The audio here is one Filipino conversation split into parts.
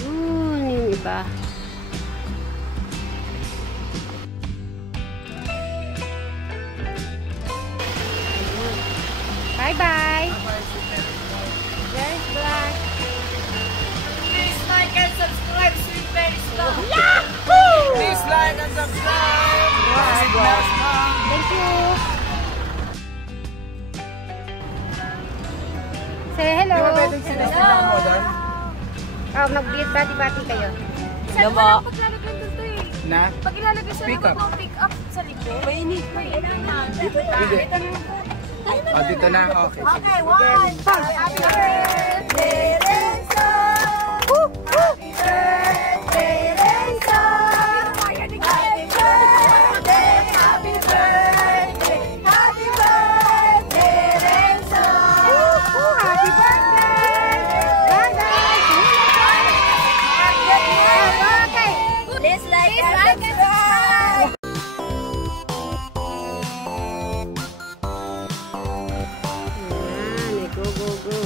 Yung iba. Bye-bye. There's black. Please like and subscribe, Sweet Berry Star. Yahoo! Please like and subscribe. Thank you. Say hello. Hello. Oh, mag-bati-bati kayo. Saan ba lang paglalagyan dito eh? Na? Pag ilalagay sa Pick up. pick up sa likod. Mainit. Dito na. Okay. Okay, 1, 2, happy birthday, Renzo! Happy birthday, Renzo! Happy birthday, happy birthday, happy birthday, Renzo! Happy birthday! Okay. Please like and subscribe! Go, go, go.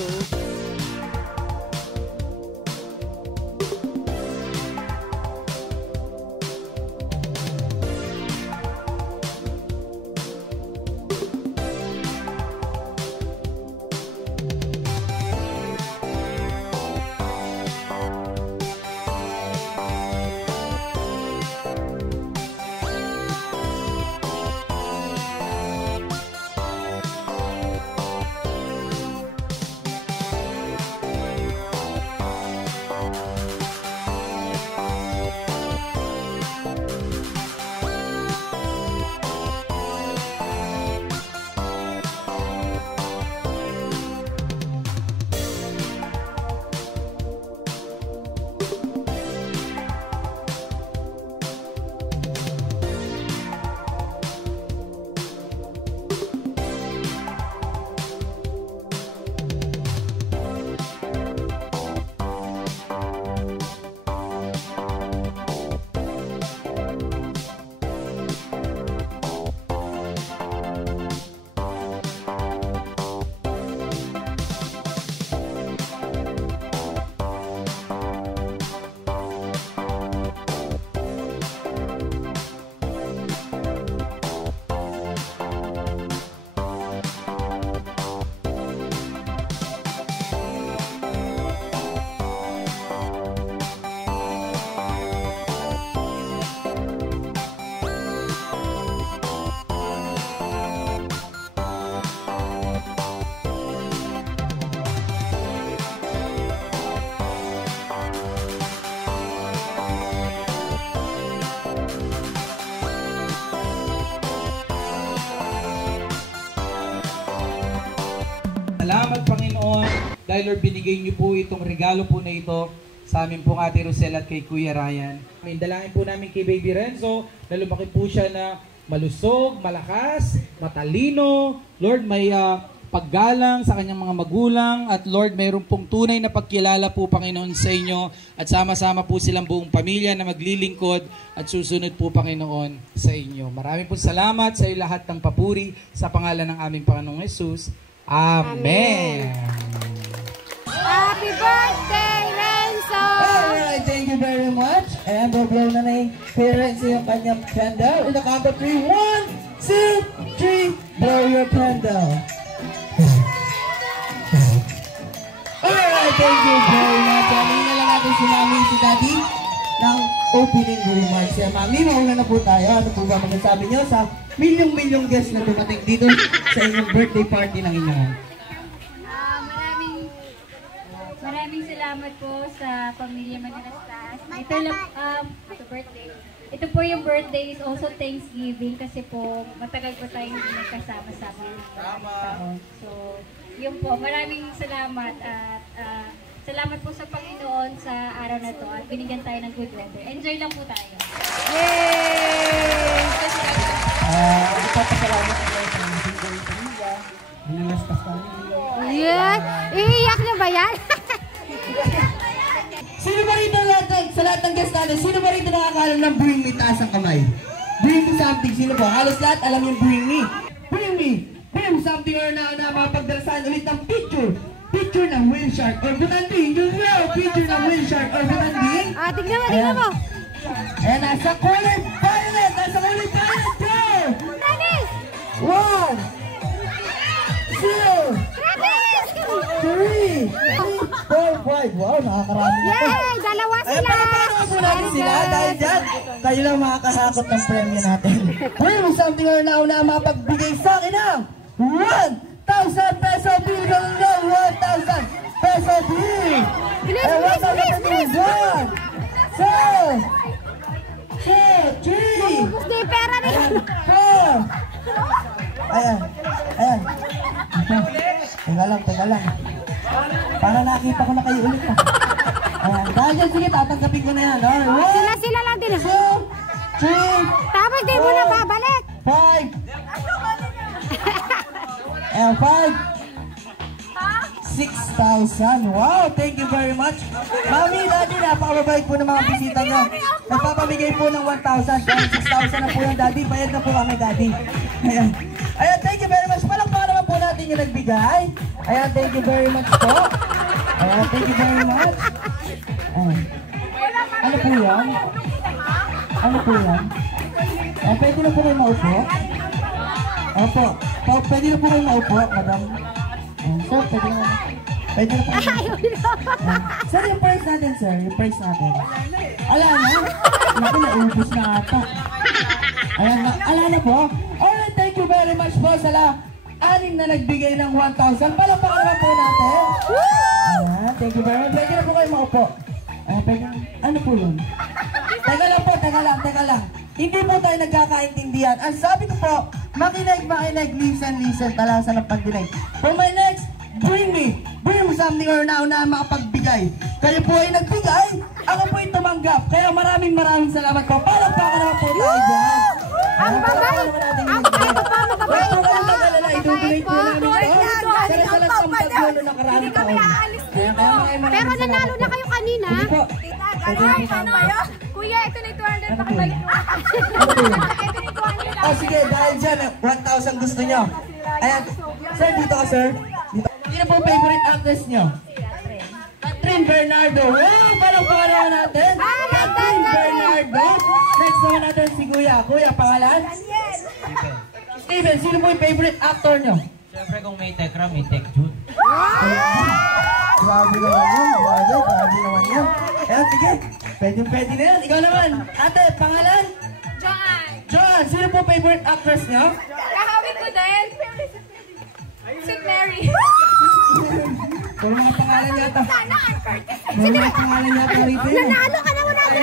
Salamat Panginoon dahil Lord binigay niyo po itong regalo po na ito sa amin pong Ate Rosel at kay Kuya Ryan. Dalangin po namin kay Baby Renzo na lumaki po siya na malusog, malakas, matalino. Lord, may paggalang sa kanyang mga magulang at Lord, mayroon pong tunay na pagkilala po Panginoon sa inyo at sama-sama po silang buong pamilya na maglilingkod at susunod po Panginoon sa inyo. Maraming po salamat sa iyo lahat ng papuri sa pangalan ng aming Panginoong Jesus. Amen. Happy birthday, Renzo! Alright, thank you very much. And blow na na yung parents yung kanyang candle. In the count of 3, 1, 2, 3, blow your candle. Alright, thank you very much. Amin na lang natin si Mami si Daddy ng opening remarks. Mami, mauna na po tayo. Ano po ba magsasabi nyo sa milyong-milyong guests na dumating dito sa inyong birthday party ng inyong? Maraming salamat po sa pamilya Manalastas. Ito lang, birthday. Ito po yung birthday is also Thanksgiving kasi po matagal po tayong hindi nagkasama-sama. So, yun po. Maraming salamat at salamat po sa Panginoon sa araw na to at binigyan tayo ng good weather. Enjoy lang po tayo. Yay! Ipapasalamat ko sa mga pamilya, Manalastas family. Yeah. Iiyak na ba yan? sa lahat ng guests natin, sino ba rito nakakaalam ng bring me? Taas ang kamay. Bring me something. Sino po? Halos lahat alam yung bring me. Bring me. Bring something or na mapagdalasan ulit ng picture. Picture ng whale shark or butanding. Yung picture ng whale shark or butanding. Tignan mo, tignan mo. Ayan, nasa kulay violet. Nasa kulay violet. Go! Dennis! 1, 0, 3, 4, 5. Wow, nakakarami na po. Yay! Dalawa Ay, sila! palapalaman po natin sila dahil dyan, kayo lang makakahakot ng premyo natin. Will something or now na mapagbigay sa akin ng 1,000 peso bill. Go, 1,000 peso bill. Bilis, bilis, bilis, bilis. 1, 2, 3, Ubus na yung pera nila. 4. Ayan, ayan. Teka lang. Para nakita ko na kayo ulit pa. Ayan, dahil dyan, sige, tatanggapin ko na yan. Sila lang din. 2, 3, Tapos di mo na babalik. 5. Ayan, 5. 6,000. Wow, thank you very much. Mami, Daddy, napakababait po ng mga bisita nyo. Nagpapamigay po ng 1,000. Dahil 6,000 na po yung Daddy. Bayad na po kami, Daddy. Ayan. Ayan, thank you very much. Palakpakan naman po natin yung nagbigay. Ayan, thank you very much po. Ayan, thank you very much. Ayan. Ano po yan? Ano po yan? Ayan, pwede na po kayo maupo? Opo. Pwede na po kayo maupo, madam. Sir, pwede na po. Sir, yung price natin, sir. Yung price natin. Ala na? Naku, naubos na ata. Ala na po? Alright, thank you very much po sa anim na nagbigay ng 1,000. Palakpakan naman po natin. Ayan, thank you very much. Pwede na po kayo maupo. Ano po yun? Teka lang. Hindi po tayo nagkakaintindihan. Ang sabi ko po, makinig, listen, talasan ng pagdinig. For my next, bring me something or now na makapagbigay. Kayo po ay nagbigay, ako po ay tumanggap. Kaya maraming salamat po. Palakpakan naman po tayo dyan. Ang babay! Ang babay! Huwag po kayo tagalala, idubulay po namin ito. Salas ang pagbulo ng karami taon. Pero nanalo na kayo kanina. Hindi po. Kuya, ito na 200 pakibalik mo. Oh, sige, dahil dyan, 1,000 gusto nyo. Ayan, sir, dito ka, sir. Dito. Sino po favorite actress nyo? Catherine Bernardo. Wow, parang pangalawa natin. Catherine Bernardo. Next naman natin si Kuya. Kuya, pangalan? Steven, sino po yung favorite actor nyo? Siyempre kung may Tekra, may Tek Jude. Grabe naman yun. Grabe naman yun. Ayan, sige. Pwede na yan. Ikaw naman. Ate, pangalan? Joan, sino po favorite actress nyo? Kahawin ko din. Sweet Mary. Puro mga pangalan yata. Puro mga pangalan yata rito yun. Nanalo ka naman natin.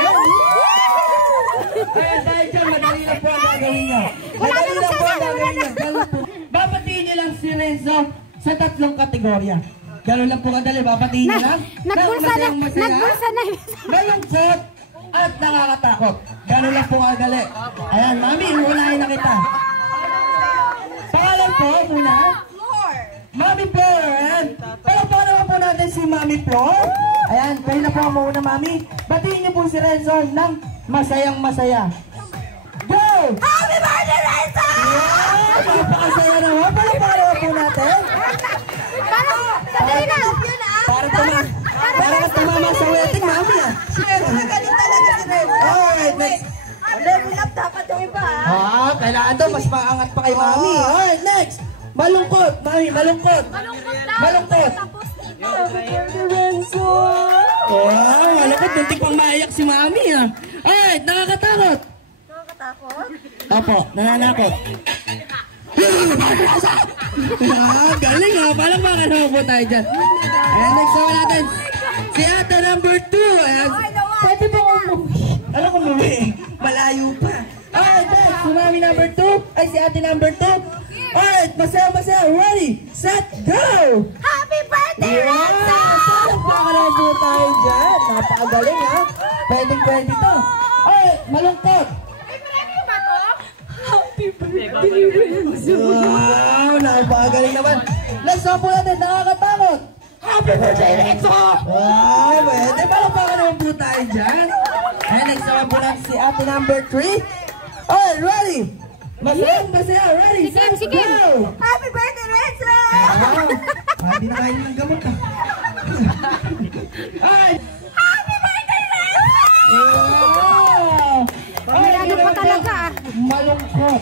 Kaya dahil dyan, madali lang po ang gagawin nyo. Wala Madali na lang po ang magsasabi, gagawin nyo. Ganun po. Babatiin nyo lang si Renzo sa 3 kategorya. Ganun lang po kadali. Babatiin nyo lang. Nagbulsa na. Malungkot at nakakatakot. Ganun lang po kadali. Ayan, Mami, uunahin na kita. Pangalan po muna. Mami Flor, ayan. Palakpakan naman po natin si Mami Flor. Ayan, kayo na po ang mauna, Mami. Batiin niyo po si Renzo ng masayang-masaya. Go! Happy birthday, Renzo! Yeah! Napakasaya naman. Palakpakan naman po natin. Sandali na. Para tumama sa wedding, Mami. Magaling talaga si Renzo. Alright, next. Level up dapat yung iba. Kailangan daw, mas maangat pa kay Mami. Alright, next. Malungkot, Mami, malungkot. Malungkot. Renzo. Wow, malungkot. Muntik pang maiyak si Mami, ha. Alright, nakakatakot. Nakakatakot? Opo, nananakot. Galing, ha. Palakpakan naman po tayo dyan. Ayan, next naman natin. Si ate number 2. Ayan. Pwede ba umuwi? Ano kung umuwi? Malayo pa. Alright, next. Si Mami number 2. Ay, si ate number 2. Alright, masaya. Ready, set, go! Happy birthday, Renzo! Palakpakan naman po tayo dyan. Napakagaling, ha. Pwede to. Alright, malungkot. Happy birthday, Renzo. Wow, napakagaling naman. Next na po natin, nakakatakot. Happy birthday, Renzo. Wow, pwede. Palakpakan naman po tayo dyan. naman po natin si ate number 3. Alright, ready? Masaya, ready? Si Kim, si Kim. Go! Happy birthday, Renzo! Hindi na kain ng gamot ah. Alright! Happy birthday, Renzo! Pamilano pa talaga ah. Malungkot.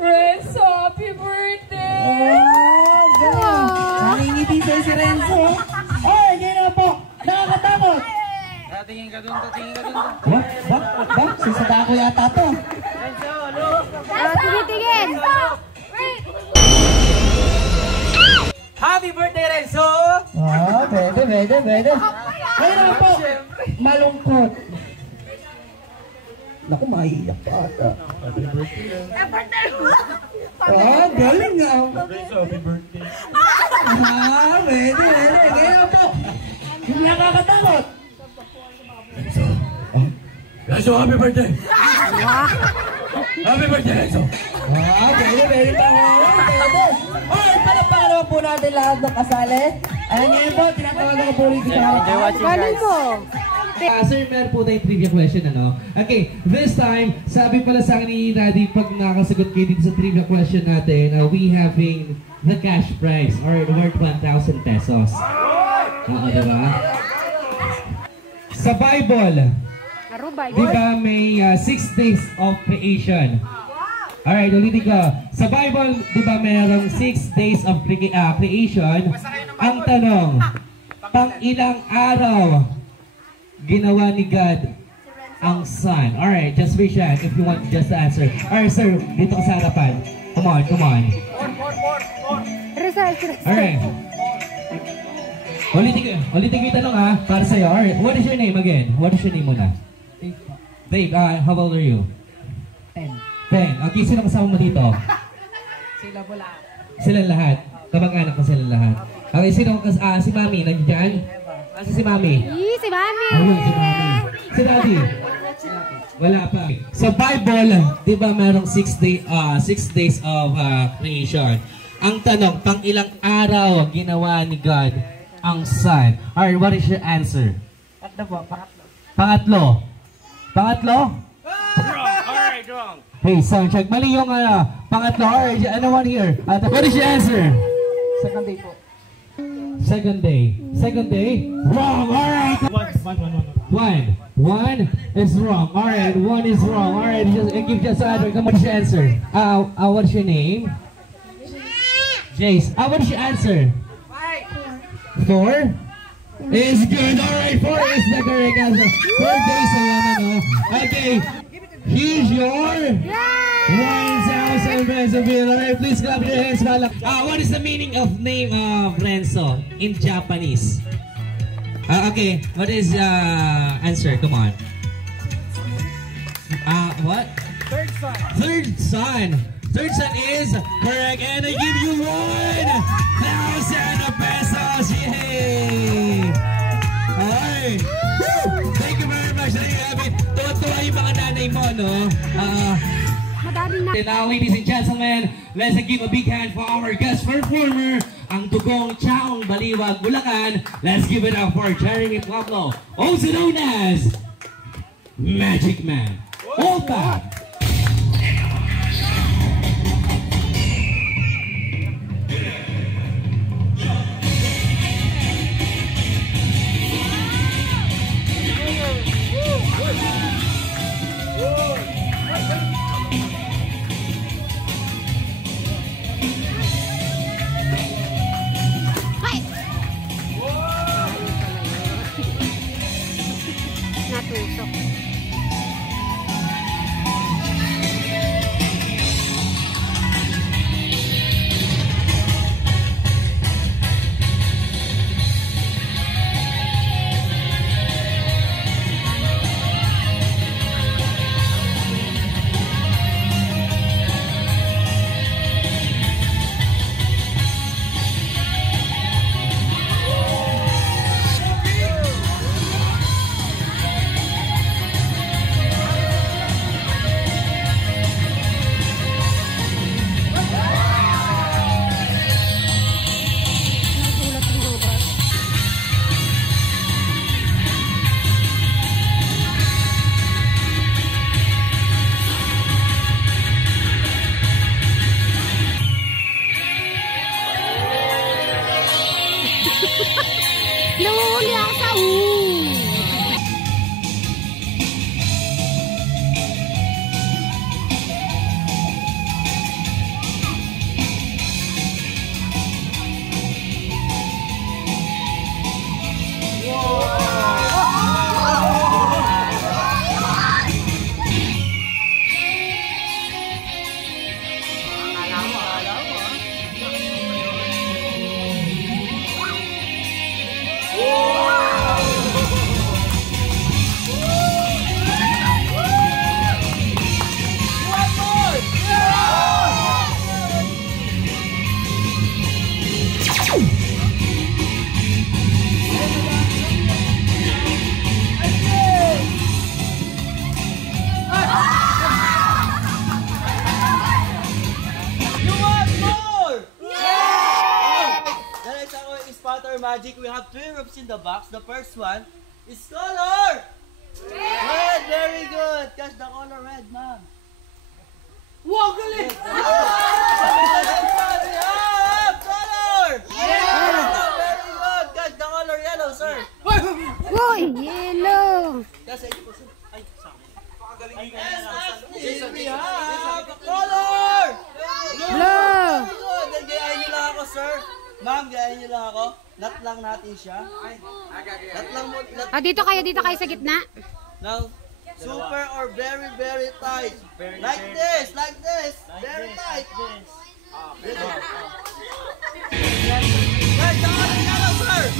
Renzo, happy birthday! Oh, galing. Nangingiti sa'yo si Renzo. Alright, ngayon na po. Nakakatakot. Tingin ka dun. Ba? Sisada ko yata to. Tingin-tingin. Happy birthday, Renzo! Ah, pwede. Ngayon na po. Malungkot. Naku, maiiyak pa ata. Ah, galing nga. Happy birthday. Ah, pwede. Ngayon na po. Yung nakakatakot. Renzo, happy birthday! Happy birthday, Renzo! Ah, pwede. Alright, palapaka naman po natin lahat ng kasali. Ngayon po, tinatawagan ko po ulit si Galing mo. Sir, meron po tayong trivia question, ano? Okay, this time, sabi pala sa akin ni Daddy, pag nakasagot kayo dito sa trivia question natin, we having the cash prize, or worth 1,000 pesos. Oo, diba? Sa Bible, di ba may 6 days of creation? Alright, ulitin ko. Sa Bible, di ba mayroong 6 days of creation? Ang tanong, pang ilang araw ginawa ni God ang sun? Alright, just raise your hand if you want just to answer. Alright, sir, dito ka sa harapan. Come on. Result. Alright. Ulitin ko yung tanong ha, para sa'yo. Alright, what is your name again? What is your name muna? Dave, how old are you? 10. Okay, sino kasama mo dito? Sila lahat. Kamag-anak ko sila lahat. Okay, sino si Mami, nandiyan? Si Mami. Si Mami. Ayun, si Mami. Si Daddy. Wala pa. Sa Bible, di ba merong 6 days of creation? Ang tanong, pang ilang araw ginawa ni God ang sun? Alright, what is your answer? Pangatlo. Alright, wrong. Hey, sound check. Mali yung pangatlo. Alright, anyone here? What is your answer? Second day. Wrong. Alright. One is wrong. Alright, one is wrong. Alright, give just answer. Come on, your answer. What's your name? Jace. What is your answer? 4? Is good. Alright, 4 is the correct answer. 4 days. Okay. Here's your 1,000 pesos bill. Alright, please clap your hands. What is the meaning of name of Renzo in Japanese? Okay, what is answer? Come on. What? Third son is correct, and I give you 1,000 pesos. Yay! Alright. Thank you very much. There you have it. Tuwa-tuwa yung mga nanay mo, no? Now, ladies and gentlemen, let's give a big hand for our guest performer, ang Dugong Chaong Baliwag, Bulacan. Let's give it up for Jeremy Pablo, also known as Magic Man. Opa! Natusok. Nanguhuli ako sa Magic, we have 3 ropes in the box. The first one is color! Red! Very good! Catch the color red, ma'am. Wow, galing! We have color! Yellow! Very good! Catch the color yellow, sir. Uy, yellow. Kasi ito po, sir. Ay, sorry. And lastly, we have color! Blue. Very good! Then gayahin niyo lang ako, sir. Ma'am, gayahin niyo lang ako. Nat lang natin siya. Nat lang mo. Dito kayo sa gitna. Now, super or very, very tight. Like this. Very tight. Guys, saan ka na lang, sir?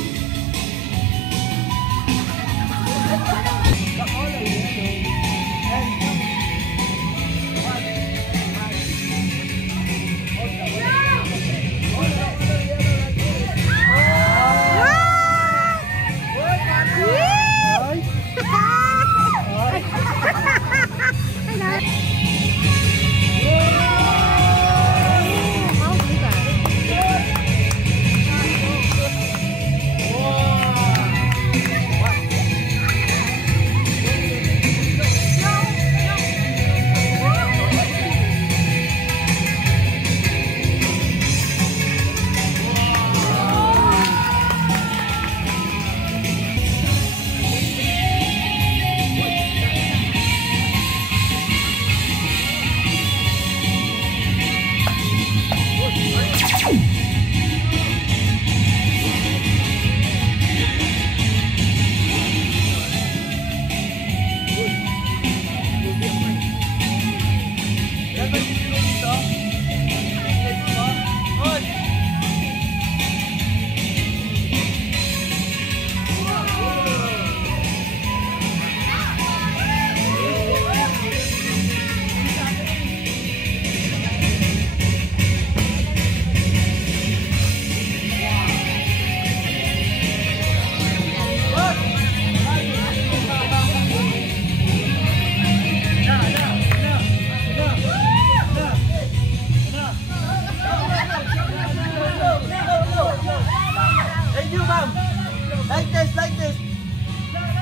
Like this.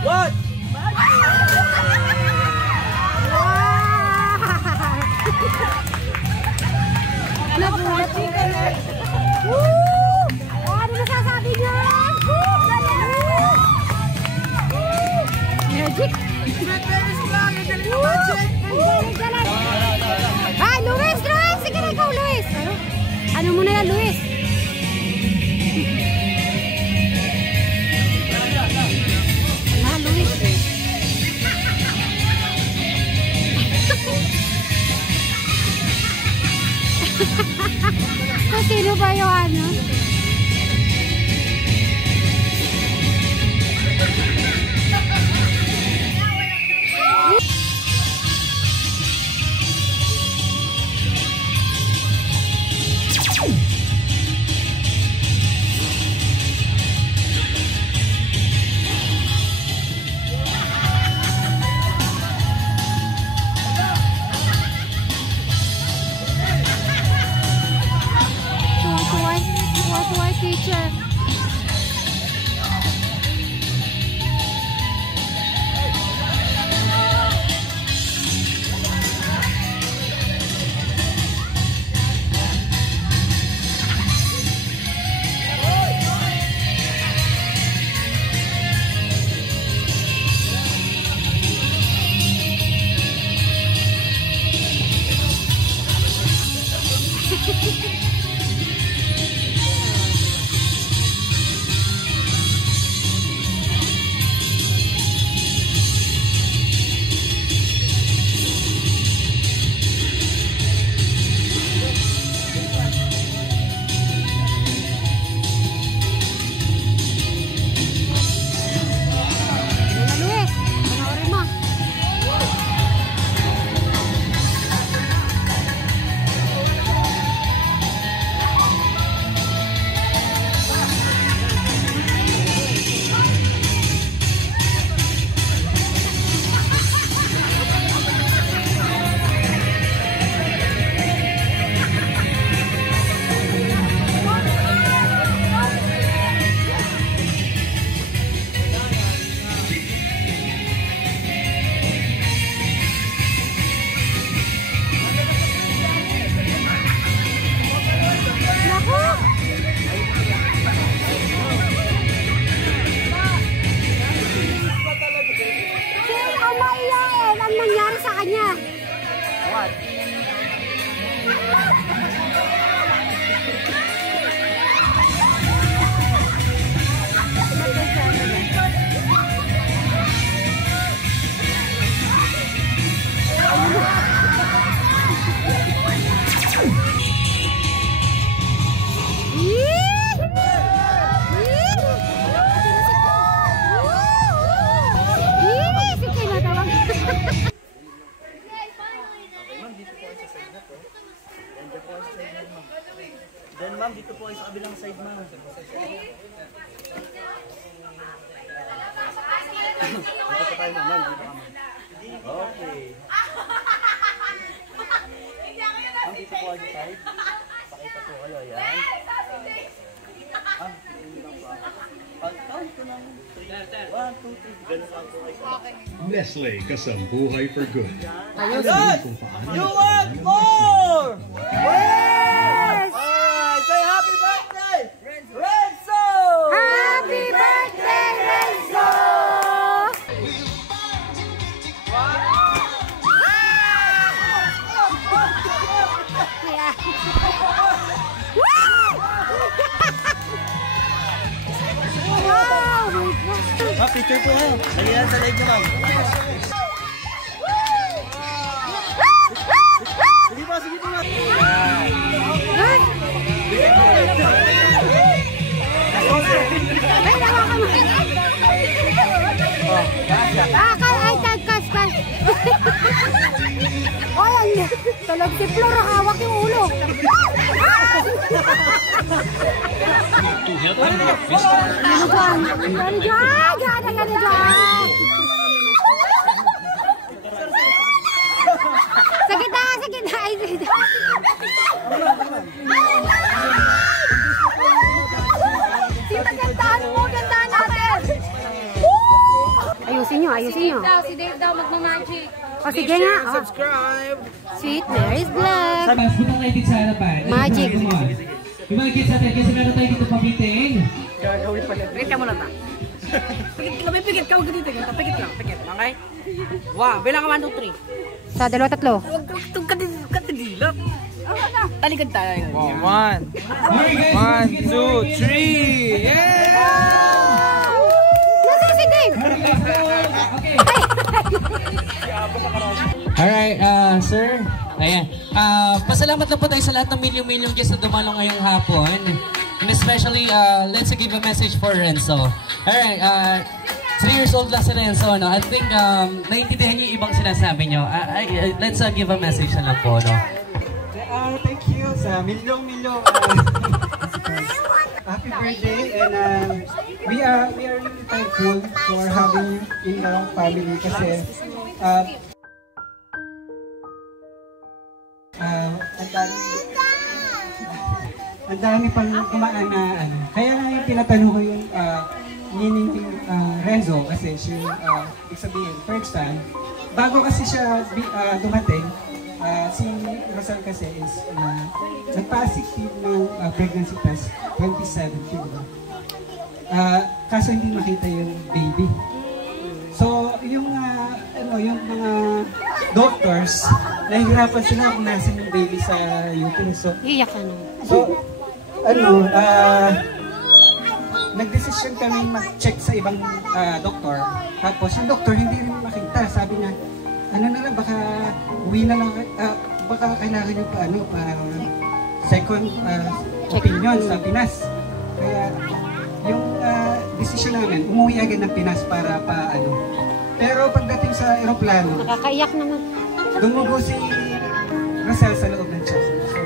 What? Nagulat ka na. Woo! Ano masasabi niyo? Magic. Ah, Luis! Sige na ikaw, Luis! Ano muna yan, Luis? Luis. Dito tayo naman, dito kami. Okay. Ang dito po kayo side. Pakita po kayo, ayan. Hindi lang po. Pag-count ko ng 3, 1, 2, 3. Ganun lang po kayo. Nestle, kasambuhay for good. Ayun! You want more! Yes! Alright, say happy birthday! Renzo! Happy birthday, Renzo! Ah, picture po kayo. Halika sa leg naman. Sige po, sige po. Ay, nawa ka mo. Ay, kas. Ay, talog si Flor, hawak yung ulo. Ano dyan? Sakit na. Ay, sakit. Gandaan mo, gandaan natin. Ayusin nyo. Si Dave daw magmamagic. O sige nga. Subscribe. Sweet Mary's Vlog. Mas punta tayo dito sa harapan. Magic. Yung mga kids natin, kasi meron tayo dito pabiting. Pikit ka muna ta. Pikit ka, huwag ka dito. Pikit lang, okay? Wow, bilang ka 1, 2, 3. Sa 2, 3. Huwag kang kadilap. Talikad tayo. 1, Alright guys, 1, 2, 3. Yeah! Nasa si Dave. Okay. Alright, sir. Ayan. Pasalamat lang po tayo sa lahat ng milyong guests na dumalo ngayong hapon. And especially, let's give a message for Renzo. Alright, 3 years old lang si Renzo, no? I think, naiintindihan niyo yung ibang sinasabi niyo. Let's give a message na lang po, no? Thank you sa milyong happy birthday, and we are really thankful for having you in our family kasi ang dami pang kumaan na ano. Kaya nga yung tinatanong ko yung meaning ni Renzo kasi siya ibig sabihin first time bago kasi siya dumating. Si Rosal kasi is nagpa-positive ng pregnancy test 2017. Kaso hindi makita yung baby. So yung yung mga doctors nahihirapan sila kung nasan yung baby sa uterus. Iyak ka na. So nagdesisyon kami mag-check sa ibang doktor. Tapos yung doktor hindi rin makita. Sabi niya, ano na lang, baka uwi na lang, baka kailangan nyo pa second opinion sa Pinas. Kaya yung decision namin, umuwi agad ng Pinas para Pero pagdating sa aeroplano, Nakakaiyak naman. dumugo si Rosal sa loob ng chest. So,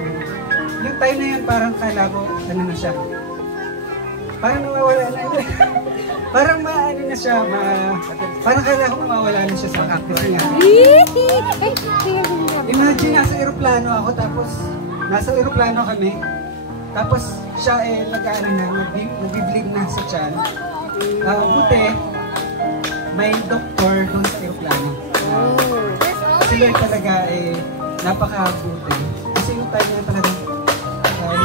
yung time na yun, parang kala ko, na siya. Parang nawawala na yun. Parang maano na siya, parang kala ko mawawala na siya sa actor niya. Imagine, nasa aeroplano ako, tapos nasa aeroplano kami, tapos siya nag-bleed na sa tiyan. Buti, may doktor doon sa aeroplano. Sila talaga napakabuti. Kasi yung time na talaga,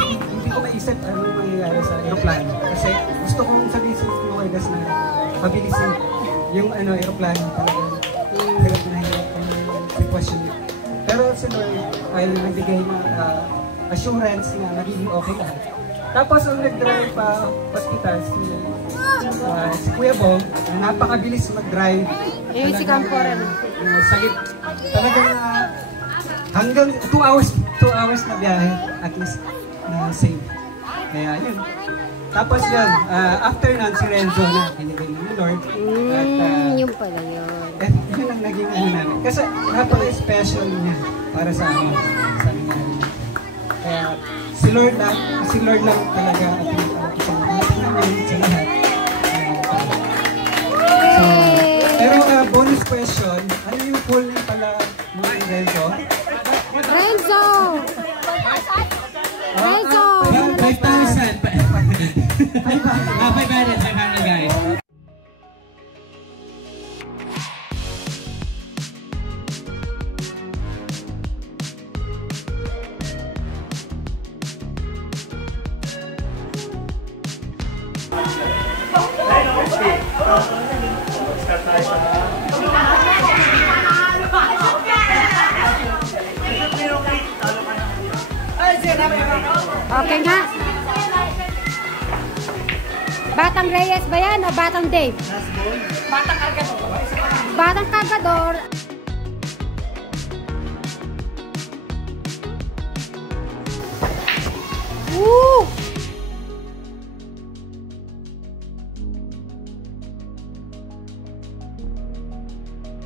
hindi ko maisip anong mangyayari sa aeroplano. Kasi gusto kong sabihin sa stewardess na mabilisin yung aeroplano talaga. Hirap na hirap ang sitwasyon niya. Pero si Lord ay nagbigay ng assurance na magiging okay lahat. Tapos ang nag-drive pa hospital si Kuya Bong, napakabilis mag-drive. Ayun si Campora. Saglit. Talagang hanggang 2 hours na biyahe at least na safe. Kaya yun. Tapos yun, after nun si Renzo na binigay ng Lord. At Yun pala yun. yun ang naging namin. Kasi napaka-special niya para sa amin. Sa nangyari. Kaya si Lord lang talaga at isang natin namin sa lahat. So, question, ano yung full name pala mo Renzo? Renzo! Renzo! 5,000. 500 guys. Okay nga. Batang Reyes ba yan o Batang Dave? Batang Cargador. Batang Cargador.